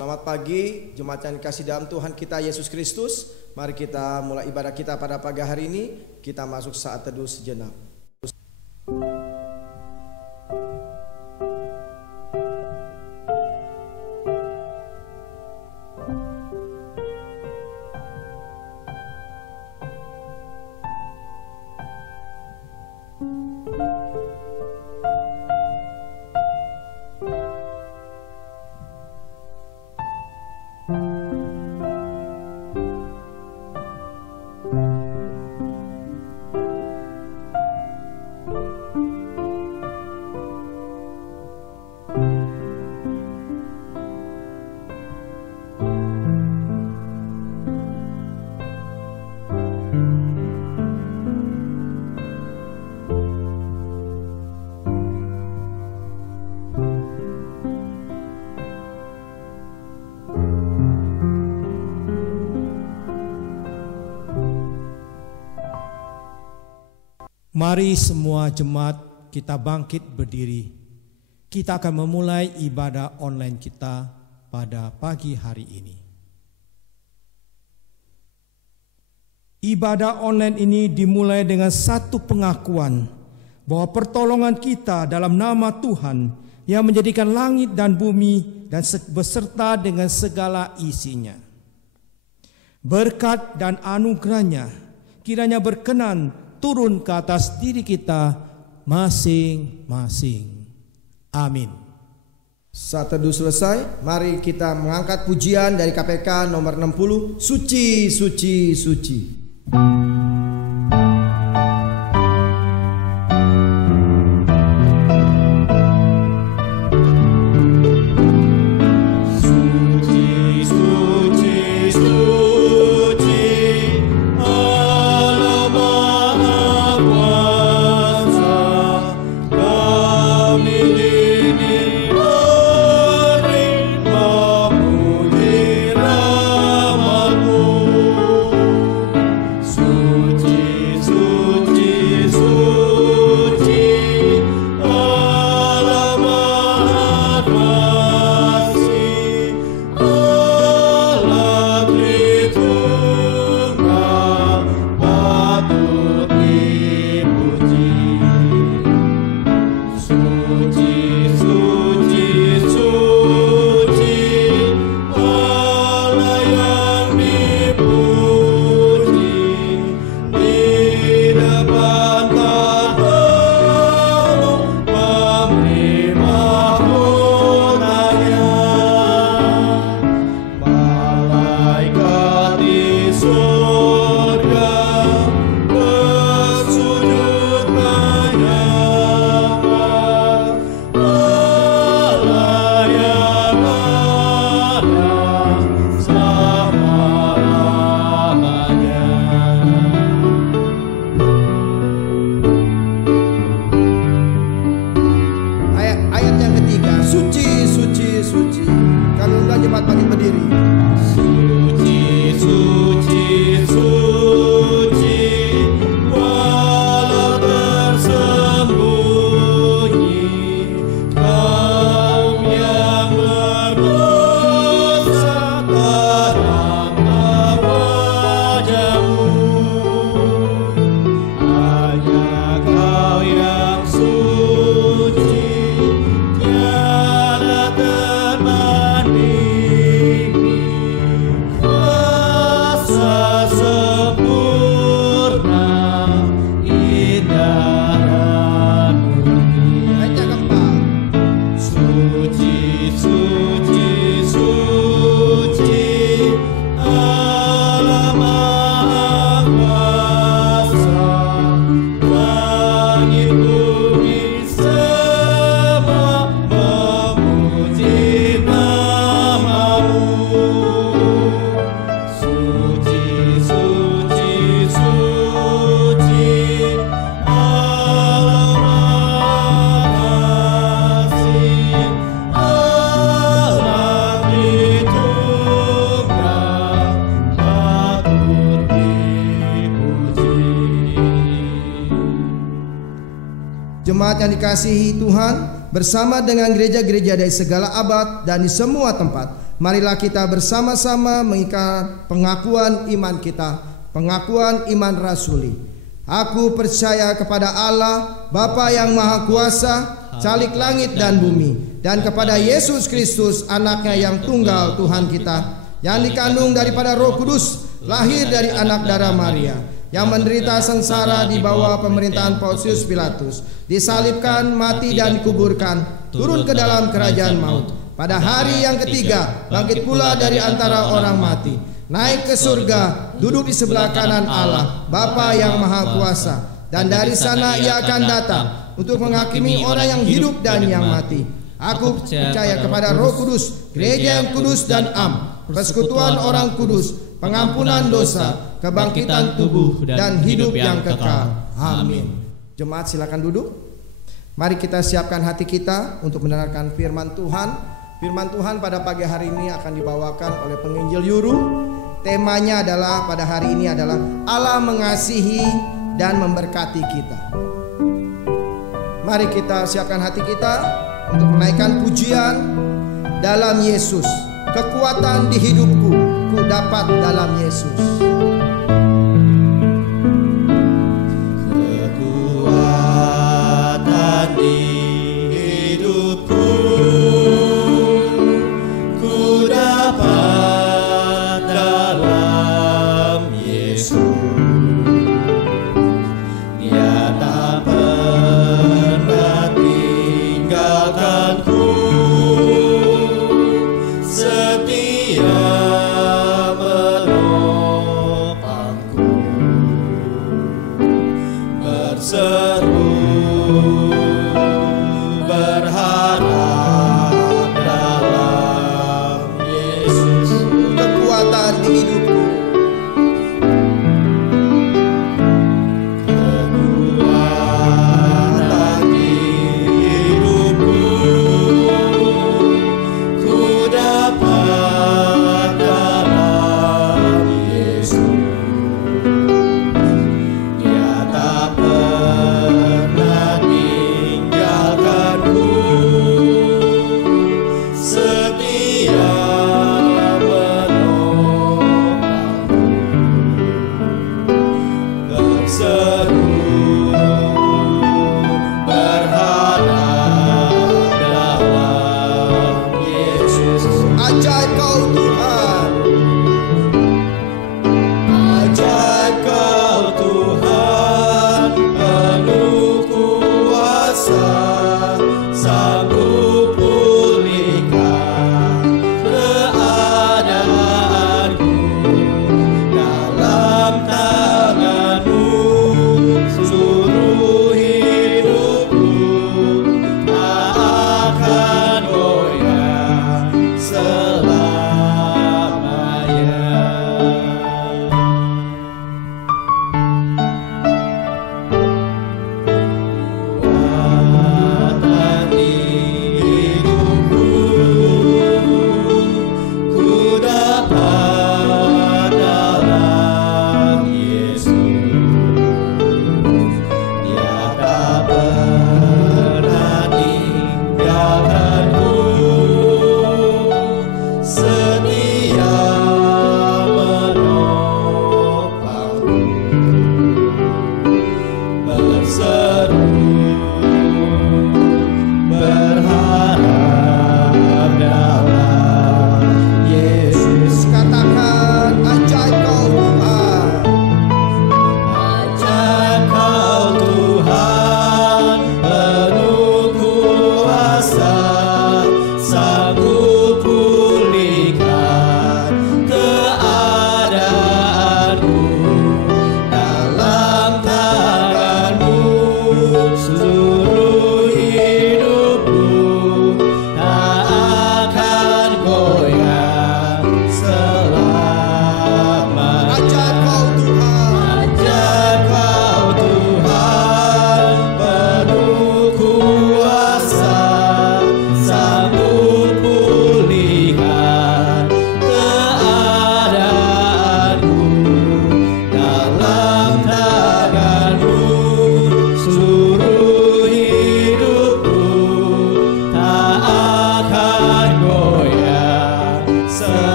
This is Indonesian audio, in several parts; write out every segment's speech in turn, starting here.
Selamat pagi, jemaat yang dikasihi dalam Tuhan kita Yesus Kristus. Mari kita mulai ibadah kita pada pagi hari ini. Kita masuk saat teduh sejenak. Mari semua jemaat kita bangkit berdiri. Kita akan memulai ibadah online kita pada pagi hari ini. Ibadah online ini dimulai dengan satu pengakuan bahwa pertolongan kita dalam nama Tuhan yang menjadikan langit dan bumi dan beserta dengan segala isinya. Berkat dan anugerahnya kiranya berkenan turun ke atas diri kita masing-masing. Amin. Saat teduh selesai, mari kita mengangkat pujian dari KPK nomor 60, Suci, Suci, Suci. Jemaat yang dikasihi Tuhan, bersama dengan gereja-gereja dari segala abad dan di semua tempat, marilah kita bersama-sama mengikat pengakuan iman kita, pengakuan iman rasuli. Aku percaya kepada Allah, Bapa yang Maha Kuasa, Khalik langit dan bumi, dan kepada Yesus Kristus, Anaknya yang tunggal Tuhan kita, yang dikandung daripada Roh Kudus, lahir dari anak darah Maria, yang menderita sengsara di bawah pemerintahan Pontius Pilatus, disalibkan, mati dan dikuburkan, turun ke dalam kerajaan maut. Pada hari yang ketiga bangkit pula dari antara orang mati, naik ke surga, duduk di sebelah kanan Allah, Bapa yang Maha Kuasa, dan dari sana Ia akan datang untuk menghakimi orang yang hidup dan yang mati. Aku percaya kepada Roh Kudus, gereja yang kudus dan am, persekutuan orang kudus, pengampunan dosa, kebangkitan tubuh, dan hidup yang kekal. Amin. Jemaat silakan duduk. Mari kita siapkan hati kita untuk mendengarkan firman Tuhan. Firman Tuhan pada pagi hari ini akan dibawakan oleh penginjil Yuru. Temanya adalah pada hari ini adalah Allah mengasihi dan memberkati kita. Mari kita siapkan hati kita untuk menaikkan pujian. Dalam Yesus, kekuatan di hidupku, ku dapat dalam Yesus. Kekuatan di hidupku, ku dapat dalam Yesus. Dia tak pernah tinggalkanku, setia menolong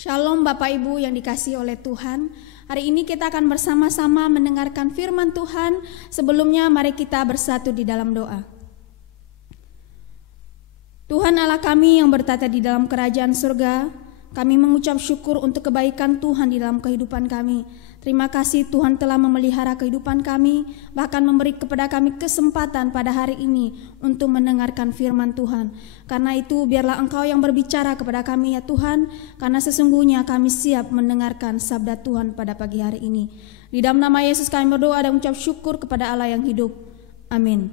Shalom Bapak Ibu yang dikasihi oleh Tuhan. Hari ini kita akan bersama-sama mendengarkan firman Tuhan. Sebelumnya mari kita bersatu di dalam doa. Tuhan Allah kami yang bertata di dalam kerajaan surga, kami mengucap syukur untuk kebaikan Tuhan di dalam kehidupan kami. Terima kasih Tuhan telah memelihara kehidupan kami, bahkan memberi kepada kami kesempatan pada hari ini untuk mendengarkan firman Tuhan. Karena itu biarlah Engkau yang berbicara kepada kami ya Tuhan, karena sesungguhnya kami siap mendengarkan sabda Tuhan pada pagi hari ini. Di dalam nama Yesus kami berdoa dan mengucap syukur kepada Allah yang hidup. Amin.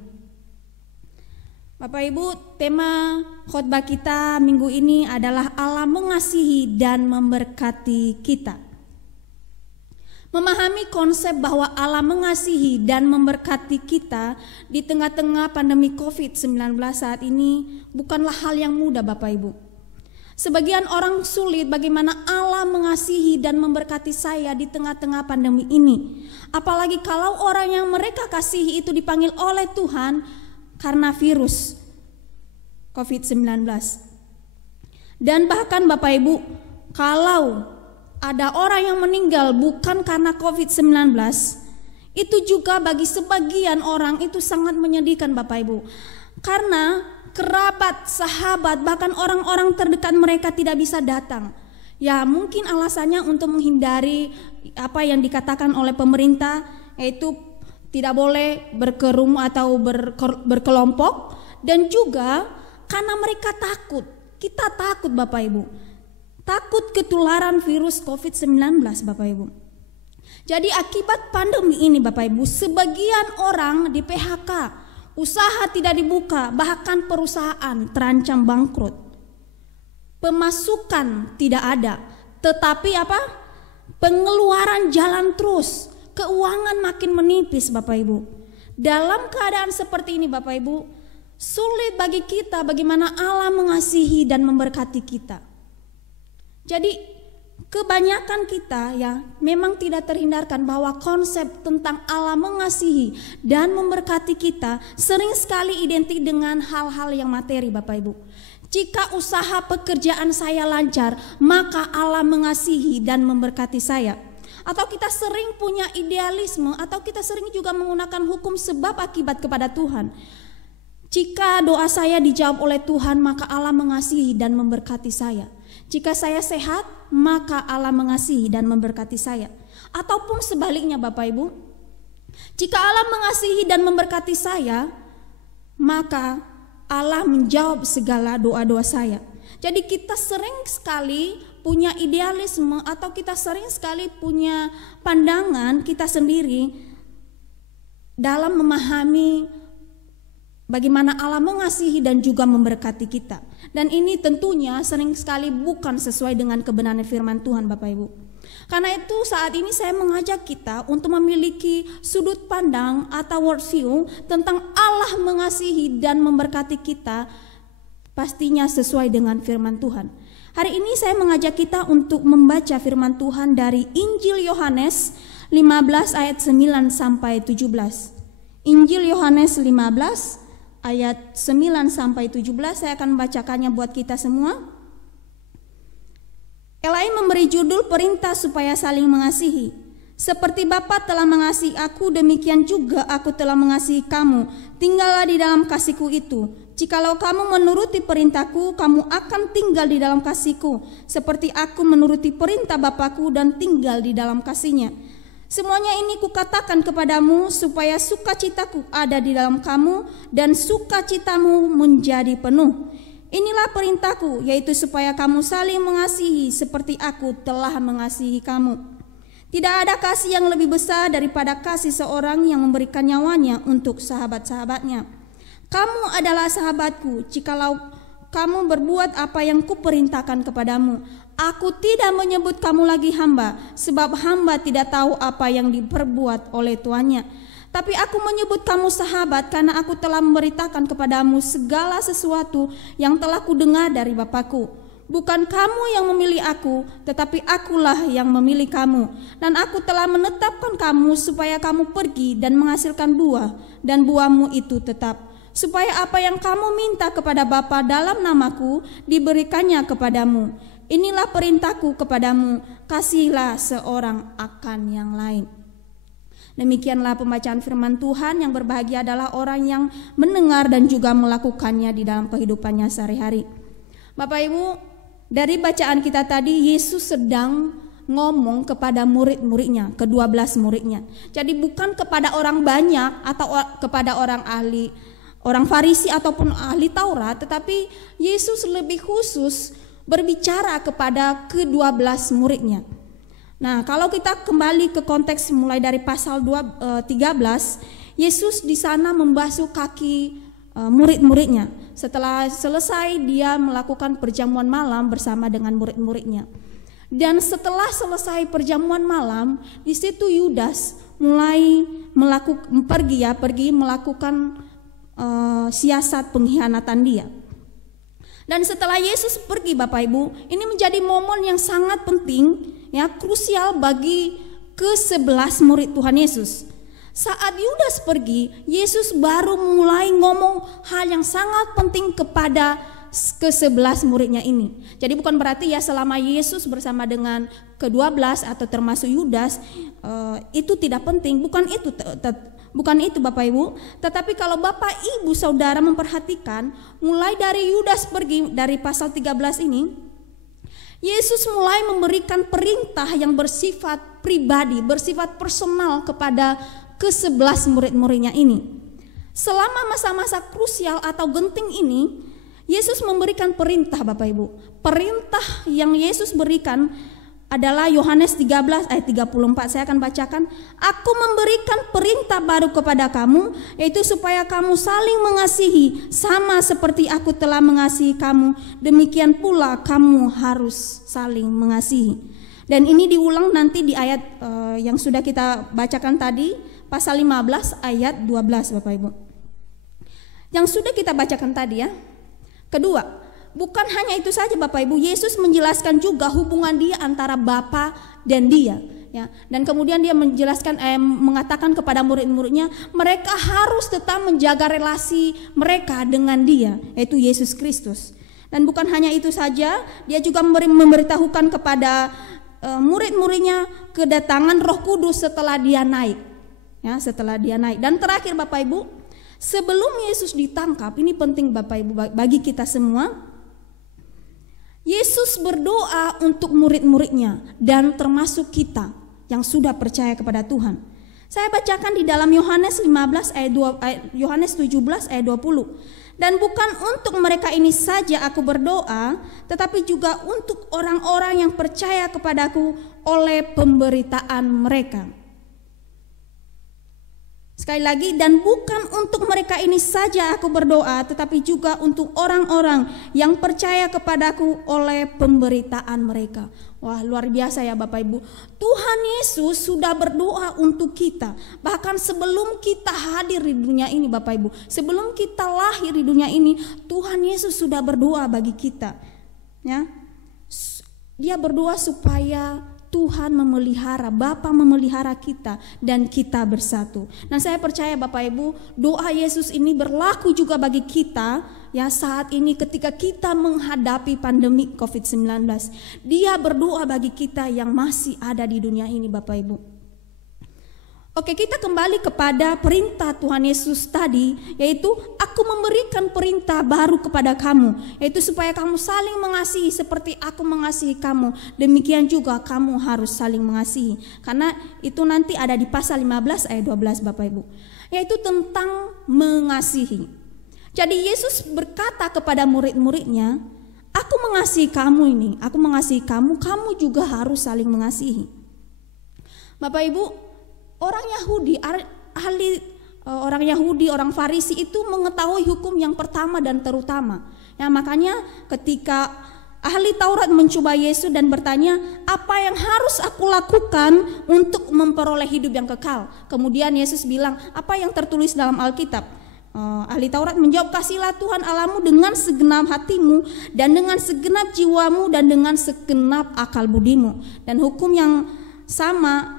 Bapak Ibu, tema khotbah kita minggu ini adalah Allah mengasihi dan memberkati kita. Memahami konsep bahwa Allah mengasihi dan memberkati kita di tengah-tengah pandemi COVID-19 saat ini bukanlah hal yang mudah Bapak Ibu. Sebagian orang sulit bagaimana Allah mengasihi dan memberkati saya di tengah-tengah pandemi ini. Apalagi kalau orang yang mereka kasihi itu dipanggil oleh Tuhan karena virus COVID-19. Dan bahkan Bapak Ibu, kalau ada orang yang meninggal bukan karena COVID-19, itu juga bagi sebagian orang itu sangat menyedihkan Bapak Ibu. Karena kerabat, sahabat, bahkan orang-orang terdekat mereka tidak bisa datang. Ya mungkin alasannya untuk menghindari apa yang dikatakan oleh pemerintah, yaitu tidak boleh berkerumun atau berkelompok. Dan juga karena mereka takut, kita takut Bapak Ibu. Takut ketularan virus COVID-19 Bapak Ibu. Jadi akibat pandemi ini Bapak Ibu, sebagian orang di PHK, usaha tidak dibuka, bahkan perusahaan terancam bangkrut. Pemasukan tidak ada, tetapi apa? Pengeluaran jalan terus, keuangan makin menipis Bapak Ibu. Dalam keadaan seperti ini Bapak Ibu, sulit bagi kita bagaimana Allah mengasihi dan memberkati kita. Jadi kebanyakan kita ya memang tidak terhindarkan bahwa konsep tentang Allah mengasihi dan memberkati kita sering sekali identik dengan hal-hal yang materi Bapak Ibu. Jika usaha pekerjaan saya lancar, maka Allah mengasihi dan memberkati saya. Atau kita sering punya idealisme, atau kita sering juga menggunakan hukum sebab akibat kepada Tuhan. Jika doa saya dijawab oleh Tuhan, maka Allah mengasihi dan memberkati saya. Jika saya sehat, maka Allah mengasihi dan memberkati saya. Ataupun sebaliknya Bapak Ibu, jika Allah mengasihi dan memberkati saya, maka Allah menjawab segala doa-doa saya. Jadi kita sering sekali punya idealisme, atau kita sering sekali punya pandangan kita sendiri dalam memahami bagaimana Allah mengasihi dan juga memberkati kita. Dan ini tentunya sering sekali bukan sesuai dengan kebenaran firman Tuhan Bapak Ibu. Karena itu saat ini saya mengajak kita untuk memiliki sudut pandang atau worldview tentang Allah mengasihi dan memberkati kita, pastinya sesuai dengan firman Tuhan. Hari ini saya mengajak kita untuk membaca firman Tuhan dari Injil Yohanes 15 ayat 9 sampai 17. Injil Yohanes 15 ayat 9 sampai 17, saya akan membacakannya buat kita semua. Elai memberi judul perintah supaya saling mengasihi. Seperti Bapa telah mengasihi aku, demikian juga aku telah mengasihi kamu. Tinggallah di dalam kasihku itu. Jikalau kamu menuruti perintahku, kamu akan tinggal di dalam kasihku, seperti aku menuruti perintah Bapakku dan tinggal di dalam kasihnya. Semuanya ini kukatakan kepadamu supaya sukacitaku ada di dalam kamu dan sukacitamu menjadi penuh. Inilah perintahku, yaitu supaya kamu saling mengasihi seperti aku telah mengasihi kamu. Tidak ada kasih yang lebih besar daripada kasih seorang yang memberikan nyawanya untuk sahabat-sahabatnya. Kamu adalah sahabatku jikalau kamu berbuat apa yang kuperintahkan kepadamu. Aku tidak menyebut kamu lagi hamba, sebab hamba tidak tahu apa yang diperbuat oleh tuannya. Tapi aku menyebut kamu sahabat, karena aku telah memberitakan kepadamu segala sesuatu yang telah kudengar dari Bapakku. Bukan kamu yang memilih aku, tetapi akulah yang memilih kamu. Dan aku telah menetapkan kamu supaya kamu pergi dan menghasilkan buah, dan buahmu itu tetap. Supaya apa yang kamu minta kepada Bapa dalam namaku diberikannya kepadamu. inilah perintahku kepadamu, kasihilah seorang akan yang lain. Demikianlah pembacaan firman Tuhan. Yang berbahagia adalah orang yang mendengar dan juga melakukannya di dalam kehidupannya sehari-hari. Bapak Ibu, dari bacaan kita tadi, Yesus sedang ngomong kepada murid-muridnya, ke-12 muridnya. Jadi bukan kepada orang banyak atau kepada orang ahli, orang Farisi ataupun ahli Taurat, tetapi Yesus lebih khusus berbicara kepada ke-12 muridnya. Nah, kalau kita kembali ke konteks mulai dari pasal 13, Yesus di sana membasuh kaki murid-muridnya. Setelah selesai, dia melakukan perjamuan malam bersama dengan murid-muridnya. Dan setelah selesai perjamuan malam, di situ Yudas mulai pergi melakukan siasat pengkhianatan dia. Dan setelah Yesus pergi, Bapak Ibu, ini menjadi momen yang sangat penting, ya, krusial bagi ke-11 murid Tuhan Yesus. Saat Yudas pergi, Yesus baru mulai ngomong hal yang sangat penting kepada ke-11 muridnya ini. Jadi bukan berarti ya selama Yesus bersama dengan ke-12 atau termasuk Yudas itu tidak penting, bukan itu Bapak Ibu. Tetapi kalau Bapak Ibu Saudara memperhatikan, mulai dari Yudas pergi, dari pasal 13 ini, Yesus mulai memberikan perintah yang bersifat pribadi, bersifat personal kepada ke-11 murid-muridnya ini. Selama masa-masa krusial atau genting ini, Yesus memberikan perintah, Bapak Ibu. Perintah yang Yesus berikan adalah Yohanes 13 ayat 34. Saya akan bacakan. Aku memberikan perintah baru kepada kamu, yaitu supaya kamu saling mengasihi, sama seperti aku telah mengasihi kamu, demikian pula kamu harus saling mengasihi. Dan ini diulang nanti di ayat yang sudah kita bacakan tadi, pasal 15 ayat 12, Bapak Ibu. Yang sudah kita bacakan tadi ya. Kedua, bukan hanya itu saja Bapak Ibu, Yesus menjelaskan juga hubungan dia antara Bapa dan dia, ya. Dan kemudian dia menjelaskan mengatakan kepada murid-muridnya, mereka harus tetap menjaga relasi mereka dengan dia, yaitu Yesus Kristus. Dan bukan hanya itu saja, dia juga memberitahukan kepada murid-muridnya kedatangan Roh Kudus setelah dia naik. Ya, setelah dia naik. Dan terakhir Bapak Ibu, sebelum Yesus ditangkap, ini penting Bapak Ibu bagi kita semua. Yesus berdoa untuk murid-muridnya dan termasuk kita yang sudah percaya kepada Tuhan. Saya bacakan di dalam Yohanes 17 ayat 20. Dan bukan untuk mereka ini saja aku berdoa, tetapi juga untuk orang-orang yang percaya kepadaku oleh pemberitaan mereka. Sekali lagi, dan bukan untuk mereka ini saja aku berdoa, tetapi juga untuk orang-orang yang percaya kepadaku oleh pemberitaan mereka. Wah, luar biasa ya Bapak Ibu. Tuhan Yesus sudah berdoa untuk kita. Bahkan sebelum kita hadir di dunia ini Bapak Ibu, sebelum kita lahir di dunia ini, Tuhan Yesus sudah berdoa bagi kita. Ya. Dia berdoa supaya Tuhan memelihara, Bapa memelihara kita dan kita bersatu. Nah, saya percaya Bapak Ibu, doa Yesus ini berlaku juga bagi kita ya saat ini ketika kita menghadapi pandemi COVID-19. Dia berdoa bagi kita yang masih ada di dunia ini Bapak Ibu. Oke, kita kembali kepada perintah Tuhan Yesus tadi, yaitu aku memberikan perintah baru kepada kamu, yaitu supaya kamu saling mengasihi seperti aku mengasihi kamu, demikian juga kamu harus saling mengasihi. Karena itu nanti ada di pasal 15 ayat 12 Bapak Ibu, yaitu tentang mengasihi. Jadi Yesus berkata kepada murid-muridnya, aku mengasihi kamu ini, aku mengasihi kamu, kamu juga harus saling mengasihi. Bapak Ibu, orang Yahudi, orang Farisi itu mengetahui hukum yang pertama dan terutama. Ya, makanya ketika ahli Taurat mencoba Yesus dan bertanya, apa yang harus aku lakukan untuk memperoleh hidup yang kekal? Kemudian Yesus bilang, apa yang tertulis dalam Alkitab? Ahli Taurat menjawab, kasihlah Tuhan Allahmu dengan segenap hatimu dan dengan segenap jiwamu dan dengan segenap akal budimu. Dan hukum yang sama,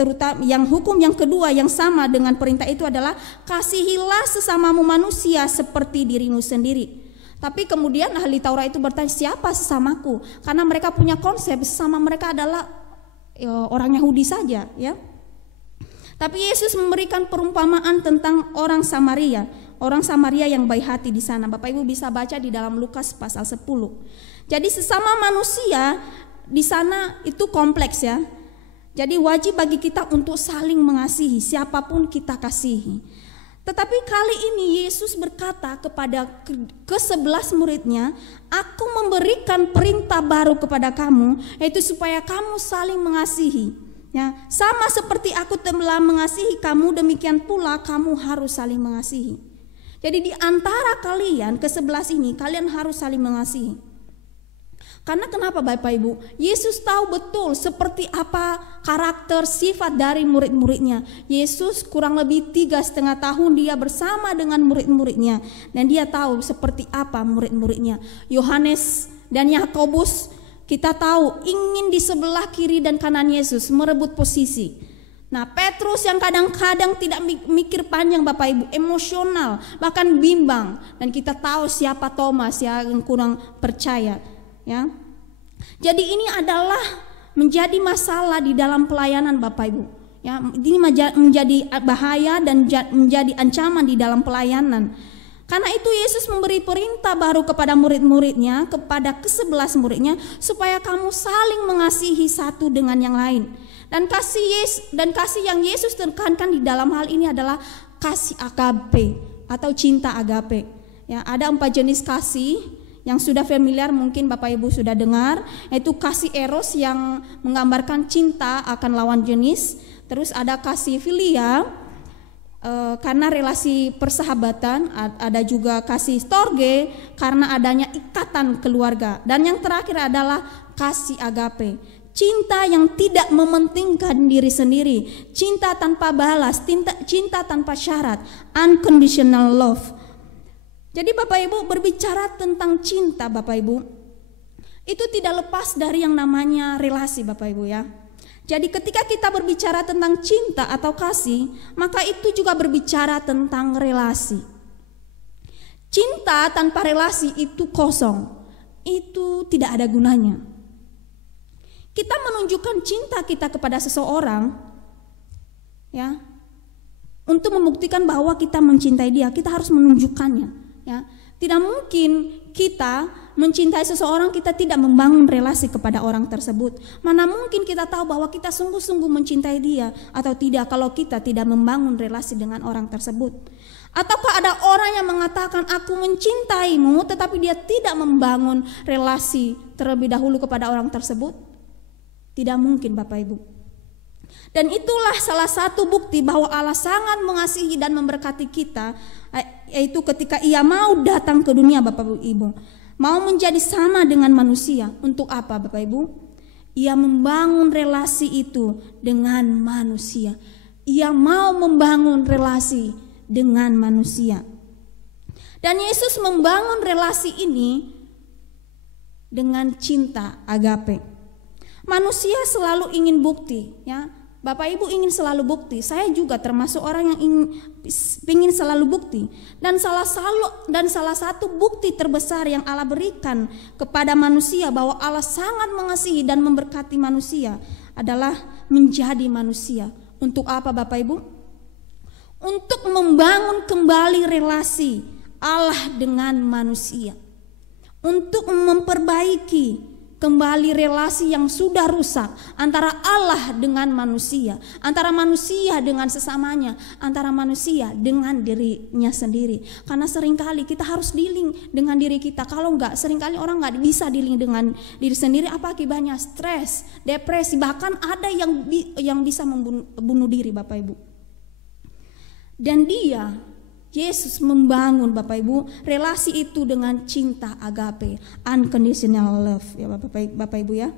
terutama yang hukum yang kedua yang sama dengan perintah itu adalah kasihilah sesamamu manusia seperti dirimu sendiri. Tapi kemudian ahli Taurat itu bertanya, siapa sesamaku? Karena mereka punya konsep sesama mereka adalah orang Yahudi saja, ya. Tapi Yesus memberikan perumpamaan tentang orang Samaria yang baik hati di sana. Bapak Ibu bisa baca di dalam Lukas pasal 10. Jadi sesama manusia di sana itu kompleks, ya. Jadi wajib bagi kita untuk saling mengasihi siapapun kita kasihi. Tetapi kali ini Yesus berkata kepada ke-11 muridnya, aku memberikan perintah baru kepada kamu, yaitu supaya kamu saling mengasihi. Ya, sama seperti aku telah mengasihi kamu, demikian pula kamu harus saling mengasihi. Jadi di antara kalian ke-11 ini, kalian harus saling mengasihi. Karena kenapa Bapak Ibu? Yesus tahu betul seperti apa karakter sifat dari murid-muridnya. Yesus kurang lebih 3,5 tahun dia bersama dengan murid-muridnya, dan dia tahu seperti apa murid-muridnya. Yohanes dan Yakobus kita tahu ingin di sebelah kiri dan kanan Yesus, merebut posisi. Nah, Petrus yang kadang-kadang tidak mikir panjang Bapak Ibu, emosional, bahkan bimbang. Dan kita tahu siapa Thomas yang kurang percaya, ya. Jadi ini adalah menjadi masalah di dalam pelayanan Bapak Ibu, ya. Ini menjadi bahaya dan menjadi ancaman di dalam pelayanan. Karena itu Yesus memberi perintah baru kepada murid-muridnya, kepada ke-11 muridnya, supaya kamu saling mengasihi satu dengan yang lain. Dan kasih yang Yesus tekankan di dalam hal ini adalah kasih agape atau cinta agape. Ya, ada 4 jenis kasih yang sudah familiar, mungkin Bapak Ibu sudah dengar, yaitu kasih eros yang menggambarkan cinta akan lawan jenis. Terus ada kasih filia karena relasi persahabatan, ada juga kasih storge karena adanya ikatan keluarga, dan yang terakhir adalah kasih agape, cinta yang tidak mementingkan diri sendiri, cinta tanpa balas, cinta tanpa syarat, unconditional love. Jadi Bapak Ibu, berbicara tentang cinta Bapak Ibu, itu tidak lepas dari yang namanya relasi Bapak Ibu, ya. Jadi ketika kita berbicara tentang cinta atau kasih, maka itu juga berbicara tentang relasi. Cinta tanpa relasi itu kosong, itu tidak ada gunanya. Kita menunjukkan cinta kita kepada seseorang, ya, untuk membuktikan bahwa kita mencintai dia, kita harus menunjukkannya. Ya, tidak mungkin kita mencintai seseorang kita tidak membangun relasi kepada orang tersebut. Mana mungkin kita tahu bahwa kita sungguh-sungguh mencintai dia atau tidak kalau kita tidak membangun relasi dengan orang tersebut. Ataukah ada orang yang mengatakan aku mencintaimu tetapi dia tidak membangun relasi terlebih dahulu kepada orang tersebut? Tidak mungkin Bapak Ibu. Dan itulah salah satu bukti bahwa Allah sangat mengasihi dan memberkati kita, yaitu ketika Ia mau datang ke dunia Bapak Ibu, mau menjadi sama dengan manusia. Untuk apa Bapak Ibu? Ia membangun relasi itu dengan manusia. Ia mau membangun relasi dengan manusia. Dan Yesus membangun relasi ini dengan cinta agape. Manusia selalu ingin bukti, ya. Bapak Ibu ingin selalu bukti. Saya juga termasuk orang yang ingin selalu bukti. Dan salah satu bukti terbesar yang Allah berikan kepada manusia bahwa Allah sangat mengasihi dan memberkati manusia adalah menjadi manusia. Untuk apa Bapak Ibu? Untuk membangun kembali relasi Allah dengan manusia. Untuk memperbaiki kembali relasi yang sudah rusak antara Allah dengan manusia, antara manusia dengan sesamanya, antara manusia dengan dirinya sendiri. Karena seringkali kita harus dealing dengan diri kita. Kalau enggak, seringkali orang enggak bisa dealing dengan diri sendiri. Apa akibatnya? Stres, depresi, bahkan ada yang bisa membunuh diri Bapak Ibu. Dan Yesus membangun Bapak Ibu relasi itu dengan cinta agape, unconditional love, ya Bapak Ibu, ya.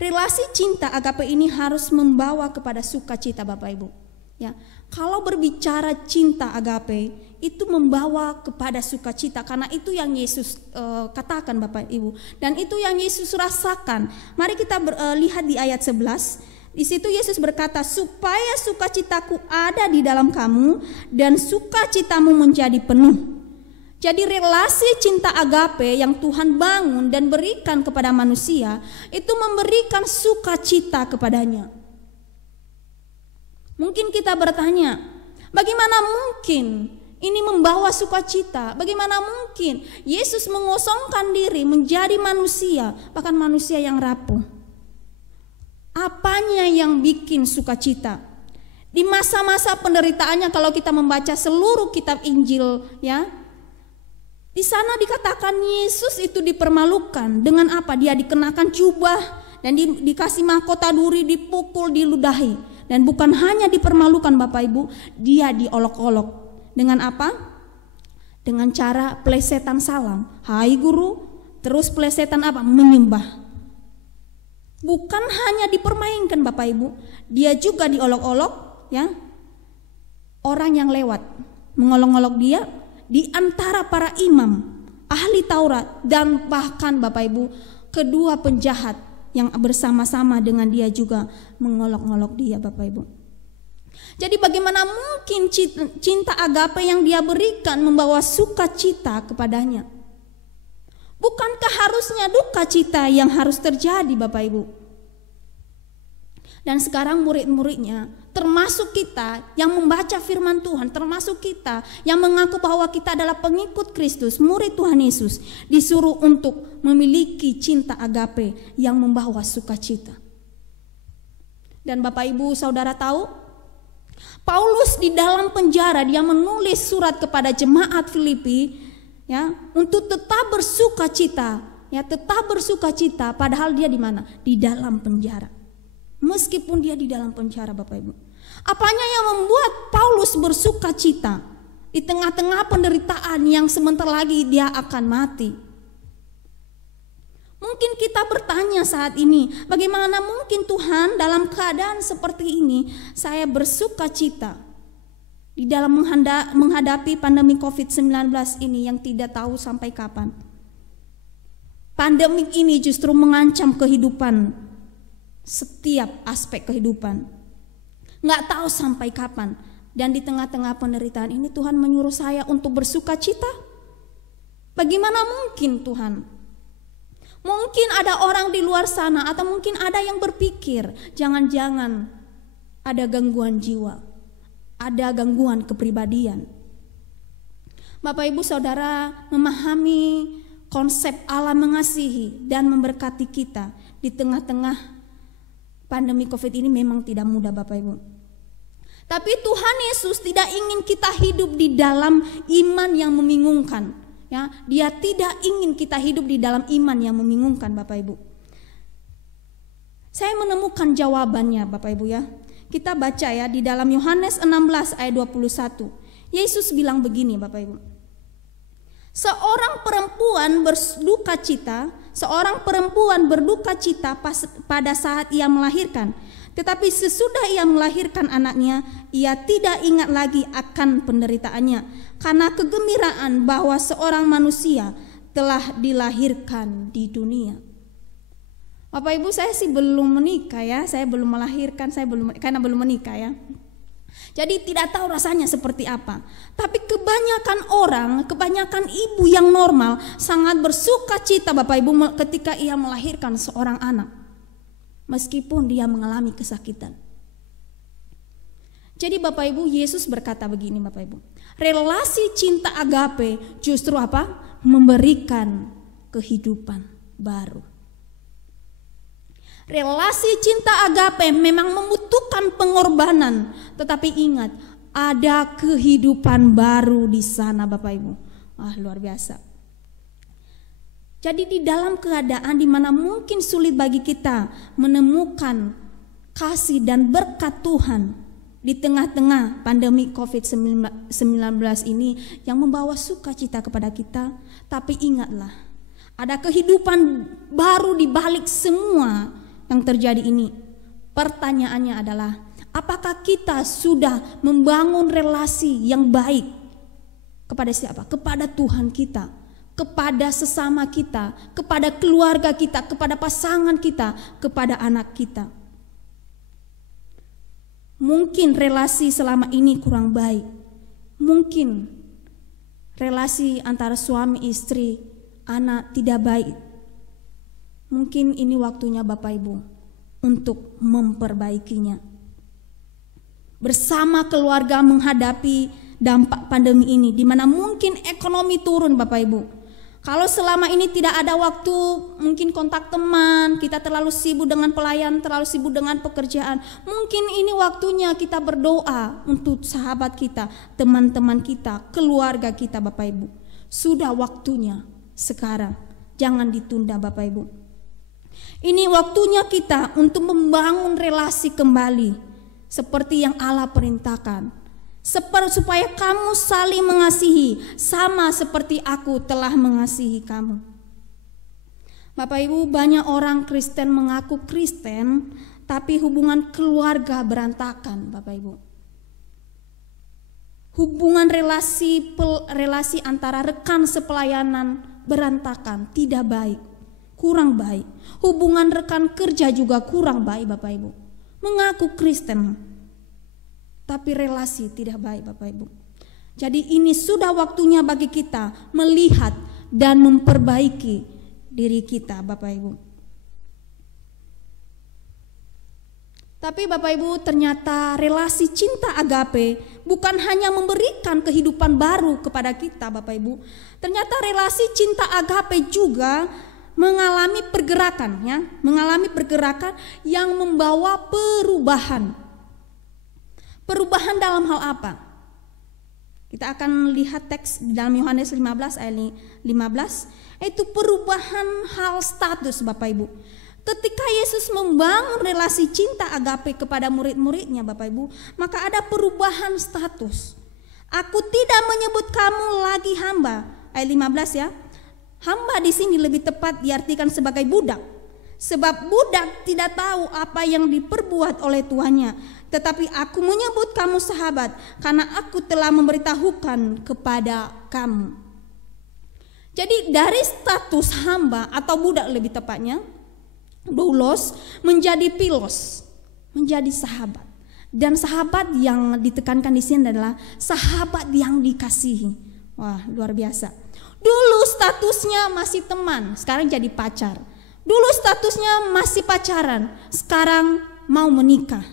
Relasi cinta agape ini harus membawa kepada sukacita Bapak Ibu, ya. Kalau berbicara cinta agape itu membawa kepada sukacita, karena itu yang Yesus katakan Bapak Ibu, dan itu yang Yesus rasakan. Mari kita lihat di ayat 11. Di situ Yesus berkata, supaya sukacitaku ada di dalam kamu dan sukacitamu menjadi penuh. Jadi relasi cinta agape yang Tuhan bangun dan berikan kepada manusia itu memberikan sukacita kepadanya. Mungkin kita bertanya, bagaimana mungkin ini membawa sukacita? Bagaimana mungkin Yesus mengosongkan diri menjadi manusia, bahkan manusia yang rapuh? Apanya yang bikin sukacita? Di masa-masa penderitaannya, kalau kita membaca seluruh kitab Injil, ya, di sana dikatakan Yesus itu dipermalukan. Dengan apa? Dia dikenakan jubah dan dikasih mahkota duri, dipukul, diludahi. Dan bukan hanya dipermalukan Bapak Ibu, dia diolok-olok. Dengan apa? Dengan cara plesetan salam. Hai guru, terus plesetan apa? Menyembah. Bukan hanya dipermainkan Bapak Ibu, dia juga diolok-olok, ya. Orang yang lewat mengolok-olok dia di antara para imam, ahli Taurat, dan bahkan Bapak Ibu kedua penjahat yang bersama-sama dengan dia juga mengolok-olok dia Bapak Ibu. Jadi bagaimana mungkin cinta agape yang dia berikan membawa sukacita kepadanya? Bukankah harusnya duka cita yang harus terjadi Bapak Ibu? Dan sekarang murid-muridnya, termasuk kita yang membaca firman Tuhan, termasuk kita yang mengaku bahwa kita adalah pengikut Kristus, murid Tuhan Yesus, disuruh untuk memiliki cinta agape yang membawa sukacita. Dan Bapak Ibu Saudara tahu, Paulus di dalam penjara dia menulis surat kepada jemaat Filipi, ya, untuk tetap bersukacita, ya, tetap bersukacita padahal dia di mana? Di dalam penjara. Meskipun dia di dalam penjara Bapak Ibu. Apanya yang membuat Paulus bersukacita di tengah-tengah penderitaan yang sebentar lagi dia akan mati? Mungkin kita bertanya saat ini, bagaimana mungkin Tuhan dalam keadaan seperti ini saya bersukacita di dalam menghadapi pandemi COVID-19 ini yang tidak tahu sampai kapan. Pandemi ini justru mengancam kehidupan, setiap aspek kehidupan. Nggak tahu sampai kapan. Dan di tengah-tengah penderitaan ini Tuhan menyuruh saya untuk bersukacita. Bagaimana mungkin Tuhan? Mungkin ada orang di luar sana, atau mungkin ada yang berpikir, jangan-jangan ada gangguan jiwa, ada gangguan kepribadian. Bapak Ibu Saudara memahami konsep Allah mengasihi dan memberkati kita di tengah-tengah pandemi COVID ini memang tidak mudah Bapak Ibu. Tapi Tuhan Yesus tidak ingin kita hidup di dalam iman yang membingungkan, ya. Dia tidak ingin kita hidup di dalam iman yang membingungkan Bapak Ibu. Saya menemukan jawabannya Bapak Ibu, ya. Kita baca ya di dalam Yohanes 16 ayat 21. Yesus bilang begini Bapak Ibu. Seorang perempuan berduka cita pada saat ia melahirkan. Tetapi sesudah ia melahirkan anaknya, ia tidak ingat lagi akan penderitaannya, karena kegembiraan bahwa seorang manusia telah dilahirkan di dunia. Bapak Ibu, saya sih belum menikah ya, saya belum melahirkan, karena belum menikah ya. Jadi tidak tahu rasanya seperti apa. Tapi kebanyakan ibu yang normal sangat bersuka cita Bapak Ibu ketika ia melahirkan seorang anak, meskipun dia mengalami kesakitan. Jadi Bapak Ibu, Yesus berkata begini Bapak Ibu, relasi cinta agape justru apa? Memberikan kehidupan baru. Relasi cinta agape memang membutuhkan pengorbanan, tetapi ingat, ada kehidupan baru di sana Bapak Ibu. Wah, luar biasa. Jadi di dalam keadaan di mana mungkin sulit bagi kita menemukan kasih dan berkat Tuhan di tengah-tengah pandemi COVID-19 ini yang membawa sukacita kepada kita, tapi ingatlah, ada kehidupan baru di balik semua yang terjadi ini. Pertanyaannya adalah, apakah kita sudah membangun relasi yang baik kepada siapa? Kepada Tuhan kita, kepada sesama kita, kepada keluarga kita, kepada pasangan kita, kepada anak kita. Mungkin relasi selama ini kurang baik. Mungkin relasi antara suami istri, anak tidak baik. Mungkin ini waktunya Bapak Ibu untuk memperbaikinya. Bersama keluarga menghadapi dampak pandemi ini, di mana mungkin ekonomi turun Bapak Ibu. Kalau selama ini tidak ada waktu, mungkin kontak teman, kita terlalu sibuk dengan pelayan, terlalu sibuk dengan pekerjaan. Mungkin ini waktunya kita berdoa untuk sahabat kita, teman-teman kita, keluarga kita Bapak Ibu. Sudah waktunya sekarang, jangan ditunda Bapak Ibu. Ini waktunya kita untuk membangun relasi kembali seperti yang Allah perintahkan. Supaya kamu saling mengasihi sama seperti aku telah mengasihi kamu. Bapak Ibu, banyak orang Kristen mengaku Kristen tapi hubungan keluarga berantakan Bapak Ibu. Hubungan relasi antara rekan sepelayanan berantakan, tidak baik, kurang baik. Hubungan rekan kerja juga kurang baik Bapak Ibu. Mengaku Kristen tapi relasi tidak baik Bapak Ibu. Jadi ini sudah waktunya bagi kita melihat dan memperbaiki diri kita Bapak Ibu. Tapi Bapak Ibu, ternyata relasi cinta agape bukan hanya memberikan kehidupan baru kepada kita Bapak Ibu. Ternyata relasi cinta agape juga mengalami pergerakan yang membawa perubahan. Perubahan dalam hal apa? Kita akan lihat teks dalam Yohanes 15 ayat 15, yaitu perubahan hal status Bapak Ibu. Ketika Yesus membangun relasi cinta agape kepada murid-muridnya Bapak Ibu, maka ada perubahan status. Aku tidak menyebut kamu lagi hamba, ayat 15 ya. Hamba di sini lebih tepat diartikan sebagai budak. Sebab budak tidak tahu apa yang diperbuat oleh tuannya. Tetapi aku menyebut kamu sahabat, karena aku telah memberitahukan kepada kamu. Jadi dari status hamba atau budak lebih tepatnya, doulos menjadi philos, menjadi sahabat. Dan sahabat yang ditekankan di sini adalah sahabat yang dikasihi. Wah, luar biasa. Dulu statusnya masih teman, sekarang jadi pacar. Dulu statusnya masih pacaran, sekarang mau menikah.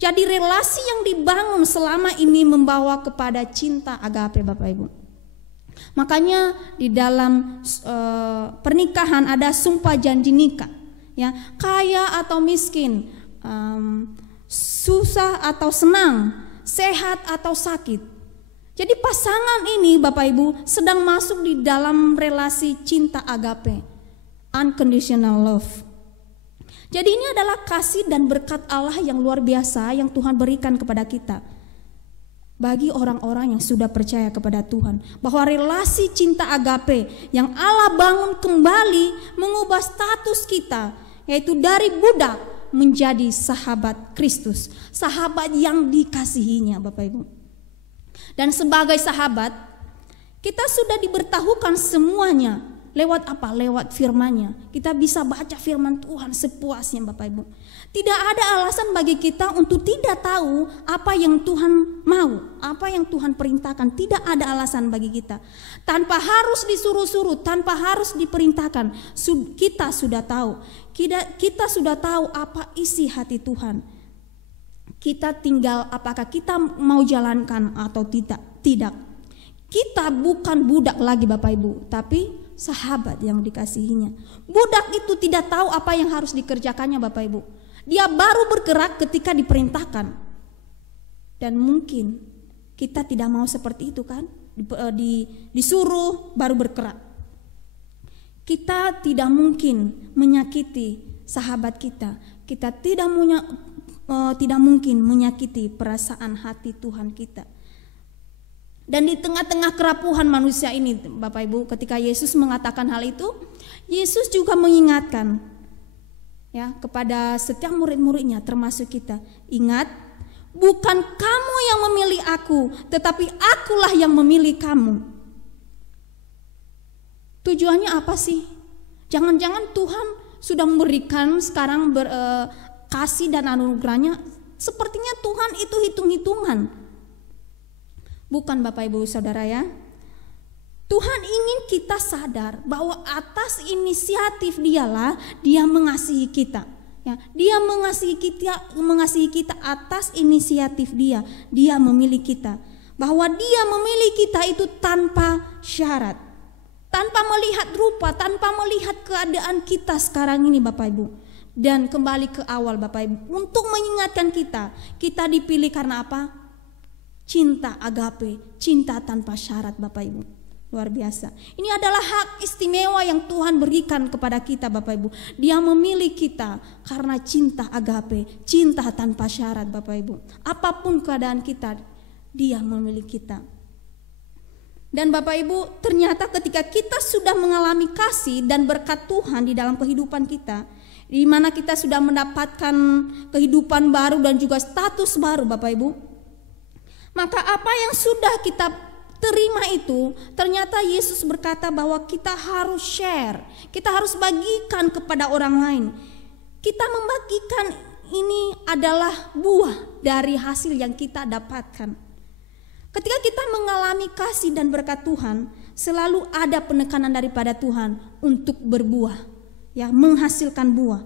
Jadi relasi yang dibangun selama ini membawa kepada cinta agape Bapak Ibu. Makanya di dalam pernikahan ada sumpah janji nikah, ya, kaya atau miskin, susah atau senang, sehat atau sakit. Jadi pasangan ini Bapak Ibu sedang masuk di dalam relasi cinta agape, unconditional love. Jadi ini adalah kasih dan berkat Allah yang luar biasa yang Tuhan berikan kepada kita. Bagi orang-orang yang sudah percaya kepada Tuhan, bahwa relasi cinta agape yang Allah bangun kembali mengubah status kita, yaitu dari budak menjadi sahabat Kristus, sahabat yang dikasihinya Bapak Ibu. Dan sebagai sahabat, kita sudah diberitahukan semuanya. Lewat apa? Lewat firman-Nya. Kita bisa baca firman Tuhan sepuasnya Bapak Ibu. Tidak ada alasan bagi kita untuk tidak tahu apa yang Tuhan mau, apa yang Tuhan perintahkan. Tidak ada alasan bagi kita. Tanpa harus disuruh-suruh, tanpa harus diperintahkan, kita sudah tahu. Kita sudah tahu apa isi hati Tuhan. Kita tinggal apakah kita mau jalankan atau tidak. Kita bukan budak lagi Bapak Ibu, tapi sahabat yang dikasihinya. Budak itu tidak tahu apa yang harus dikerjakannya Bapak Ibu. Dia baru bergerak ketika diperintahkan. Dan mungkin kita tidak mau seperti itu kan? Disuruh baru bergerak. Kita tidak mungkin menyakiti sahabat kita. Kita tidak mungkin menyakiti perasaan hati Tuhan kita. Dan di tengah-tengah kerapuhan manusia ini Bapak Ibu, ketika Yesus mengatakan hal itu, Yesus juga mengingatkan ya kepada setiap murid-muridnya termasuk kita. Ingat, bukan kamu yang memilih aku, tetapi akulah yang memilih kamu. Tujuannya apa sih? Jangan-jangan Tuhan sudah memberikan sekarang kasih dan anugerahnya, sepertinya Tuhan itu hitung-hitungan. Bukan Bapak Ibu Saudara ya. Tuhan ingin kita sadar bahwa atas inisiatif Dialah Dia mengasihi kita. Ya, Dia mengasihi kita atas inisiatif Dia. Dia memilih kita. Bahwa Dia memilih kita itu tanpa syarat, tanpa melihat rupa, tanpa melihat keadaan kita sekarang ini, Bapak Ibu. Dan kembali ke awal, Bapak Ibu, untuk mengingatkan kita dipilih karena apa? Cinta agape, cinta tanpa syarat, Bapak Ibu. Luar biasa. Ini adalah hak istimewa yang Tuhan berikan kepada kita, Bapak Ibu. Dia memilih kita karena cinta agape, cinta tanpa syarat, Bapak Ibu. Apapun keadaan kita, Dia memilih kita. Dan Bapak Ibu, ternyata ketika kita sudah mengalami kasih dan berkat Tuhan di dalam kehidupan kita, di mana kita sudah mendapatkan kehidupan baru dan juga status baru, Bapak Ibu, maka apa yang sudah kita terima itu, ternyata Yesus berkata bahwa kita harus share, kita harus bagikan kepada orang lain. Kita membagikan ini adalah buah dari hasil yang kita dapatkan. Ketika kita mengalami kasih dan berkat Tuhan, selalu ada penekanan daripada Tuhan untuk berbuah, ya, menghasilkan buah.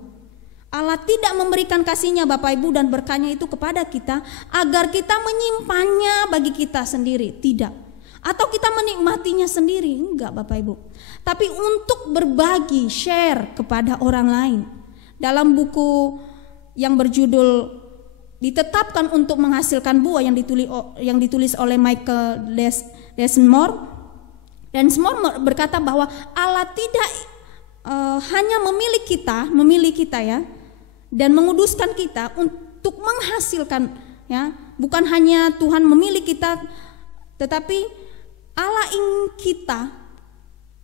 Allah tidak memberikan kasih-Nya, Bapak Ibu, dan berkat-Nya itu kepada kita agar kita menyimpannya bagi kita sendiri, tidak. Atau kita menikmatinya sendiri, enggak, Bapak Ibu. Tapi untuk berbagi, share kepada orang lain. Dalam buku yang berjudul Ditetapkan untuk Menghasilkan Buah yang ditulis oleh Michael Desmore berkata bahwa Allah tidak hanya memilih kita ya, dan menguduskan kita untuk menghasilkan, ya, bukan hanya Tuhan memilih kita, tetapi Allah ingin kita,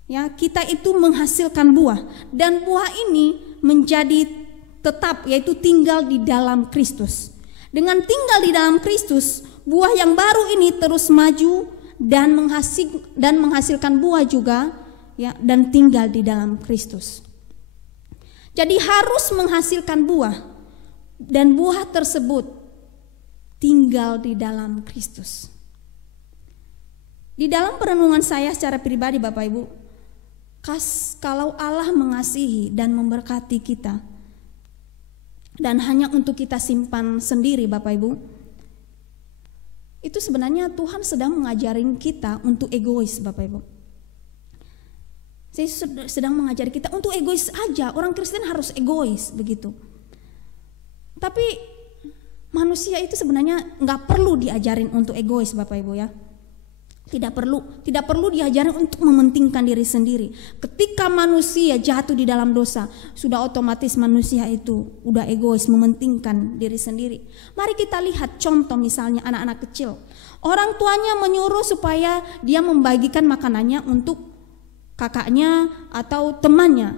ya, kita itu menghasilkan buah, dan buah ini menjadi tetap, yaitu tinggal di dalam Kristus. Dengan tinggal di dalam Kristus, buah yang baru ini terus maju dan menghasilkan buah juga, ya, dan tinggal di dalam Kristus. Jadi harus menghasilkan buah, dan buah tersebut tinggal di dalam Kristus. Di dalam perenungan saya secara pribadi, Bapak Ibu, kalau Allah mengasihi dan memberkati kita, dan hanya untuk kita simpan sendiri, Bapak Ibu, itu sebenarnya Tuhan sedang mengajarin kita untuk egois, Bapak Ibu. Saya sedang mengajari kita untuk egois aja. Orang Kristen harus egois, begitu. Tapi manusia itu sebenarnya nggak perlu diajarin untuk egois, Bapak Ibu, ya. Tidak perlu diajarin untuk mementingkan diri sendiri. Ketika manusia jatuh di dalam dosa, sudah otomatis manusia itu udah egois, mementingkan diri sendiri. Mari kita lihat contoh, misalnya anak-anak kecil. Orang tuanya menyuruh supaya dia membagikan makanannya untuk kakaknya atau temannya,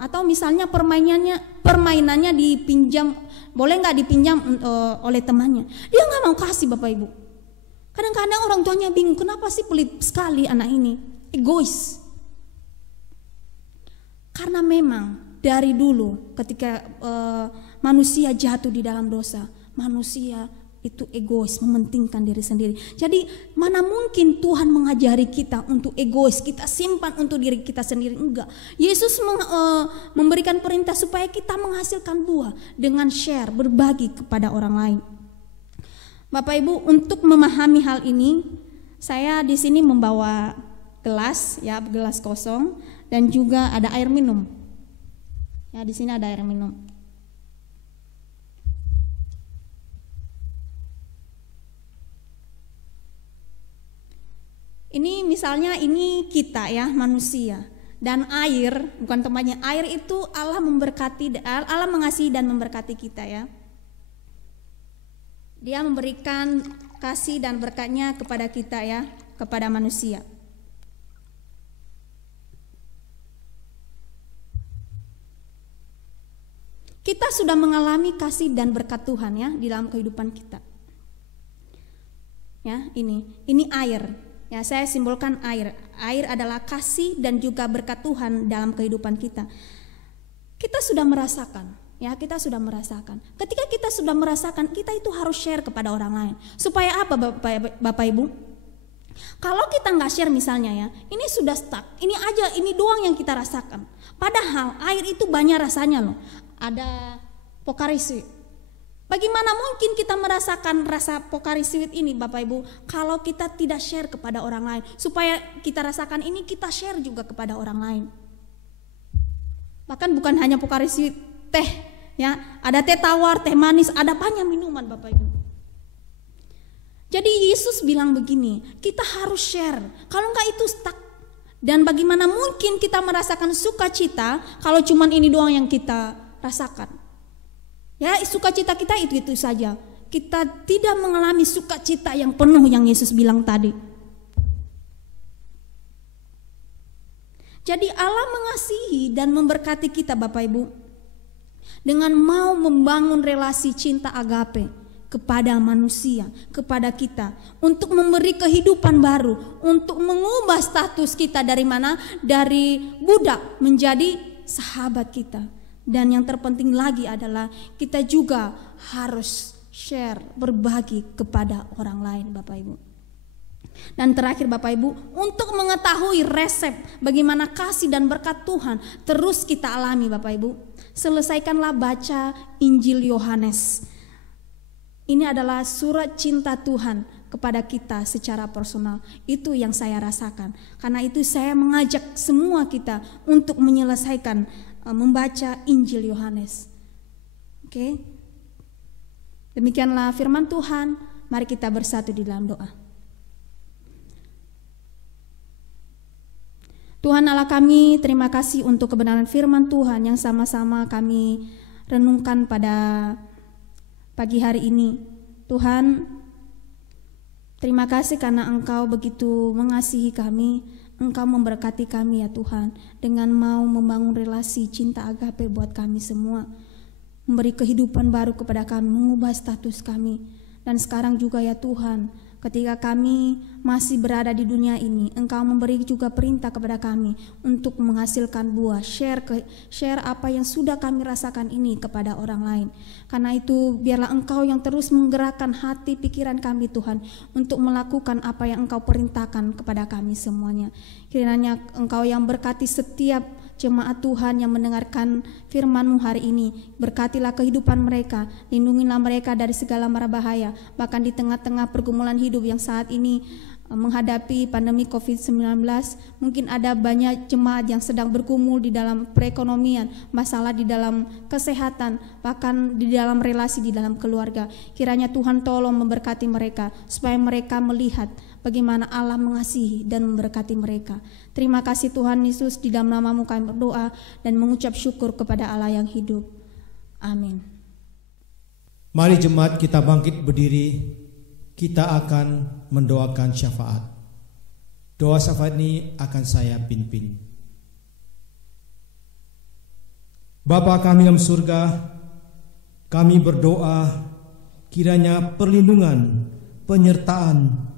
atau misalnya permainannya dipinjam, boleh nggak dipinjam oleh temannya. Dia nggak mau kasih, Bapak Ibu. Kadang-kadang orang tuanya bingung, kenapa sih pelit sekali anak ini, egois. Karena memang dari dulu ketika manusia jatuh di dalam dosa, manusia itu egois, mementingkan diri sendiri. Jadi mana mungkin Tuhan mengajari kita untuk egois, kita simpan untuk diri kita sendiri, enggak. Yesus memberikan perintah supaya kita menghasilkan buah dengan share, berbagi kepada orang lain. Bapak Ibu, untuk memahami hal ini, saya di sini membawa gelas, ya, gelas kosong, dan juga ada air minum. Ya, di sini ada air minum. Ini misalnya ini kita, ya, manusia, dan air, bukan temannya, air itu Allah memberkati, Allah mengasihi dan memberkati kita, ya. Dia memberikan kasih dan berkat-Nya kepada kita, ya, kepada manusia. Kita sudah mengalami kasih dan berkat Tuhan, ya, di dalam kehidupan kita. Ya, ini air. Ya, saya simbolkan air. Air adalah kasih dan juga berkat Tuhan dalam kehidupan kita. Kita sudah merasakan. Ya, kita sudah merasakan. Ketika kita sudah merasakan, kita itu harus share kepada orang lain. Supaya apa, Bapak Ibu? Kalau kita nggak share misalnya ya, ini sudah stuck, ini aja, ini doang yang kita rasakan. Padahal air itu banyak rasanya loh. Ada Pocari Sweat. Bagaimana mungkin kita merasakan rasa Pocari Sweat ini Bapak Ibu kalau kita tidak share kepada orang lain. Supaya kita rasakan ini, kita share juga kepada orang lain. Bahkan bukan hanya Pocari Sweat, teh ya, ada teh tawar, teh manis, ada banyak minuman Bapak Ibu. Jadi Yesus bilang begini, kita harus share. Kalau enggak itu stuck. Dan bagaimana mungkin kita merasakan sukacita kalau cuman ini doang yang kita rasakan. Ya, sukacita kita itu saja. Kita tidak mengalami sukacita yang penuh yang Yesus bilang tadi. Jadi Allah mengasihi dan memberkati kita Bapak Ibu dengan mau membangun relasi cinta agape kepada manusia, kepada kita, untuk memberi kehidupan baru, untuk mengubah status kita dari mana? Dari budak menjadi sahabat kita. Dan yang terpenting lagi adalah kita juga harus share, berbagi kepada orang lain Bapak Ibu. Dan terakhir Bapak Ibu, untuk mengetahui resep bagaimana kasih dan berkat Tuhan terus kita alami Bapak Ibu, selesaikanlah baca Injil Yohanes. Ini adalah surat cinta Tuhan kepada kita secara personal. Itu yang saya rasakan. Karena itu saya mengajak semua kita untuk menyelesaikan membaca Injil Yohanes. Oke. Demikianlah firman Tuhan. Mari kita bersatu di dalam doa. Tuhan Allah kami, terima kasih untuk kebenaran firman Tuhan yang sama-sama kami renungkan pada pagi hari ini. Tuhan, terima kasih karena Engkau begitu mengasihi kami. Engkau memberkati kami ya Tuhan, dengan mau membangun relasi cinta agape buat kami semua, memberi kehidupan baru kepada kami, mengubah status kami. Dan sekarang juga ya Tuhan, ketika kami masih berada di dunia ini, Engkau memberi juga perintah kepada kami untuk menghasilkan buah, share apa yang sudah kami rasakan ini kepada orang lain. Karena itu biarlah Engkau yang terus menggerakkan hati pikiran kami Tuhan, untuk melakukan apa yang Engkau perintahkan kepada kami semuanya. Kiranya Engkau yang berkati setiap jemaat Tuhan yang mendengarkan firman-Mu hari ini. Berkatilah kehidupan mereka, lindungilah mereka dari segala mara bahaya, bahkan di tengah-tengah pergumulan hidup yang saat ini menghadapi pandemi COVID-19. Mungkin ada banyak jemaat yang sedang bergumul di dalam perekonomian, masalah di dalam kesehatan, bahkan di dalam relasi, di dalam keluarga. Kiranya Tuhan tolong memberkati mereka, supaya mereka melihat bagaimana Allah mengasihi dan memberkati mereka. Terima kasih Tuhan Yesus, di dalam nama-Mu kami berdoa dan mengucap syukur kepada Allah yang hidup. Amin. Mari jemaat kita bangkit berdiri. Kita akan mendoakan syafaat. Doa syafaat ini akan saya pimpin. Bapa kami dalam surga, kami berdoa kiranya perlindungan, penyertaan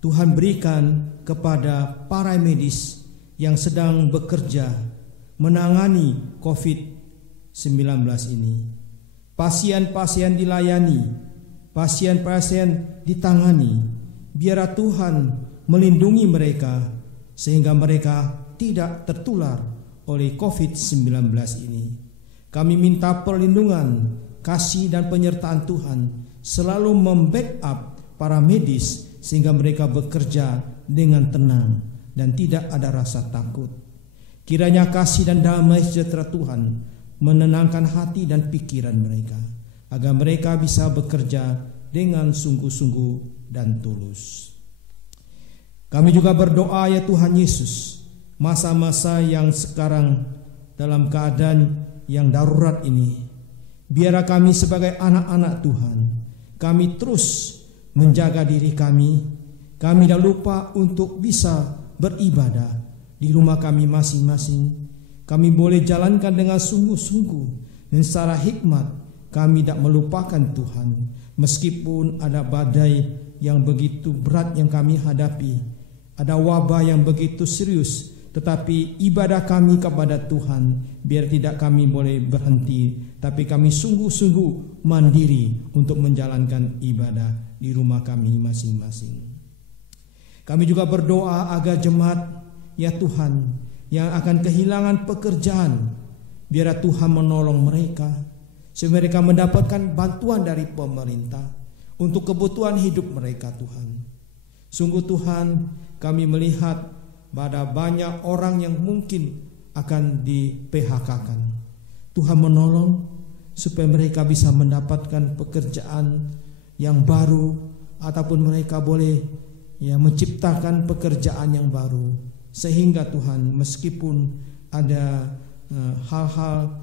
Tuhan berikan kepada para medis yang sedang bekerja menangani COVID-19 ini. Pasien-pasien dilayani, pasien-pasien ditangani. Biarlah Tuhan melindungi mereka sehingga mereka tidak tertular oleh COVID-19 ini. Kami minta perlindungan, kasih dan penyertaan Tuhan selalu membackup para medis sehingga mereka bekerja dengan tenang dan tidak ada rasa takut. Kiranya kasih dan damai sejahtera Tuhan menenangkan hati dan pikiran mereka, agar mereka bisa bekerja dengan sungguh-sungguh dan tulus. Kami juga berdoa ya Tuhan Yesus, masa-masa yang sekarang dalam keadaan yang darurat ini, biarlah kami sebagai anak-anak Tuhan, kami terus menjaga diri kami tidak lupa untuk bisa beribadah di rumah kami masing-masing. Kami boleh jalankan dengan sungguh-sungguh dan secara hikmat. Kami tidak melupakan Tuhan, meskipun ada badai yang begitu berat yang kami hadapi, ada wabah yang begitu serius, tetapi ibadah kami kepada Tuhan biar tidak kami boleh berhenti, tapi kami sungguh-sungguh mandiri untuk menjalankan ibadah di rumah kami masing-masing. Kami juga berdoa agar jemaat, ya Tuhan, yang akan kehilangan pekerjaan, biar Tuhan menolong mereka, supaya mereka mendapatkan bantuan dari pemerintah untuk kebutuhan hidup mereka, Tuhan. Sungguh Tuhan, kami melihat pada banyak orang yang mungkin akan di-PHK-kan. Tuhan menolong supaya mereka bisa mendapatkan pekerjaan yang baru, ataupun mereka boleh menciptakan pekerjaan yang baru, sehingga Tuhan, meskipun ada hal-hal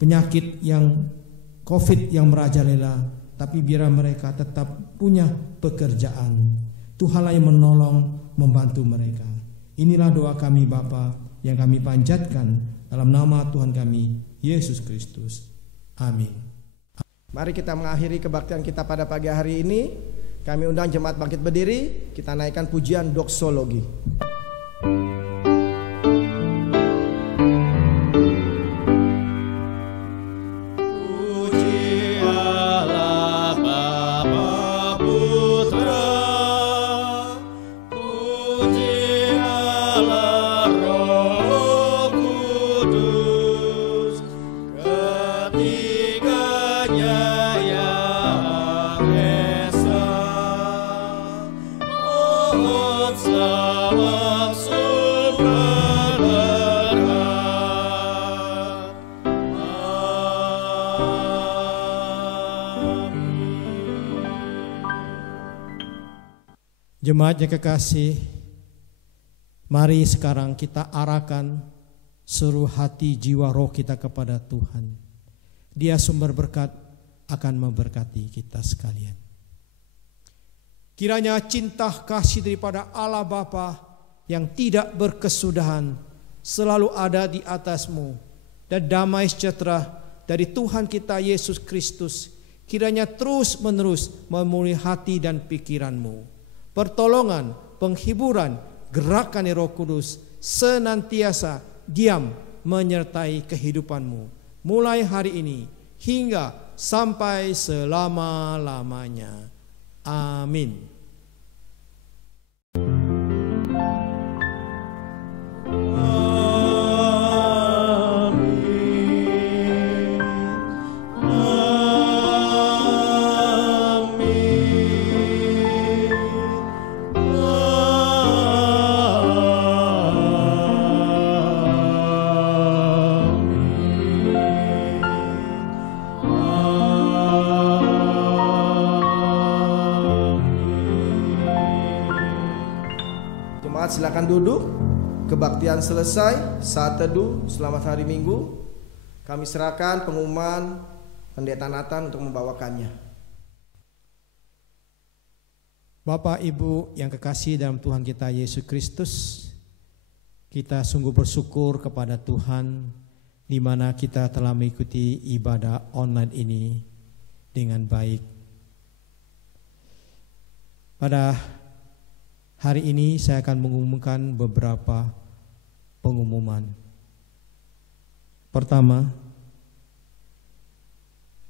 penyakit yang COVID yang merajalela, tapi biar mereka tetap punya pekerjaan. Tuhanlah yang menolong, membantu mereka. Inilah doa kami Bapa yang kami panjatkan dalam nama Tuhan kami Yesus Kristus. Amin. Mari kita mengakhiri kebaktian kita pada pagi hari ini. Kami undang jemaat bangkit berdiri, kita naikkan pujian doksologi. Jemaat yang kekasih, mari sekarang kita arahkan seluruh hati, jiwa, roh kita kepada Tuhan. Dia sumber berkat, akan memberkati kita sekalian. Kiranya cinta kasih daripada Allah Bapa yang tidak berkesudahan selalu ada di atasmu, dan damai sejahtera dari Tuhan kita Yesus Kristus kiranya terus menerus memenuhi hati dan pikiranmu. Pertolongan, penghiburan, gerakan Roh Kudus senantiasa diam menyertai kehidupanmu, mulai hari ini hingga sampai selama-lamanya. Amin. Silakan duduk. Kebaktian selesai. Saat teduh selamat hari Minggu. Kami serahkan pengumuman Pendeta Nathan untuk membawakannya. Bapak Ibu yang kekasih dalam Tuhan kita Yesus Kristus, kita sungguh bersyukur kepada Tuhan di mana kita telah mengikuti ibadah online ini dengan baik. Pada hari ini saya akan mengumumkan beberapa pengumuman. Pertama,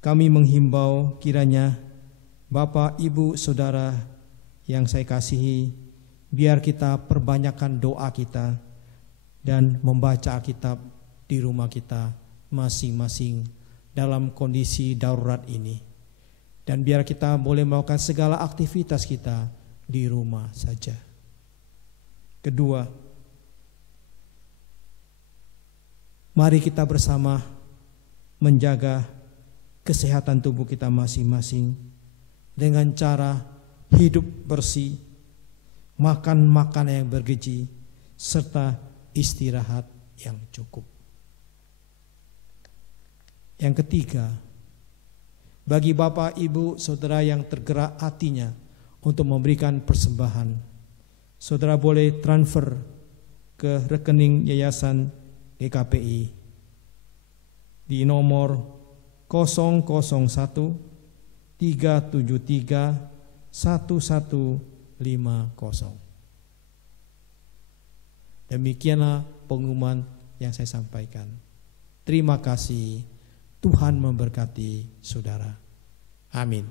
kami menghimbau kiranya Bapak, Ibu, Saudara yang saya kasihi, biar kita perbanyakkan doa kita dan membaca Alkitab di rumah kita masing-masing dalam kondisi darurat ini. Dan biar kita boleh melakukan segala aktivitas kita di rumah saja. Kedua, mari kita bersama menjaga kesehatan tubuh kita masing-masing dengan cara hidup bersih, makan makanan yang bergizi, serta istirahat yang cukup. Yang ketiga, bagi Bapak, Ibu, Saudara yang tergerak hatinya untuk memberikan persembahan, saudara boleh transfer ke rekening Yayasan GKPI di nomor 001 373 1150. Demikianlah pengumuman yang saya sampaikan. Terima kasih. Tuhan memberkati saudara. Amin.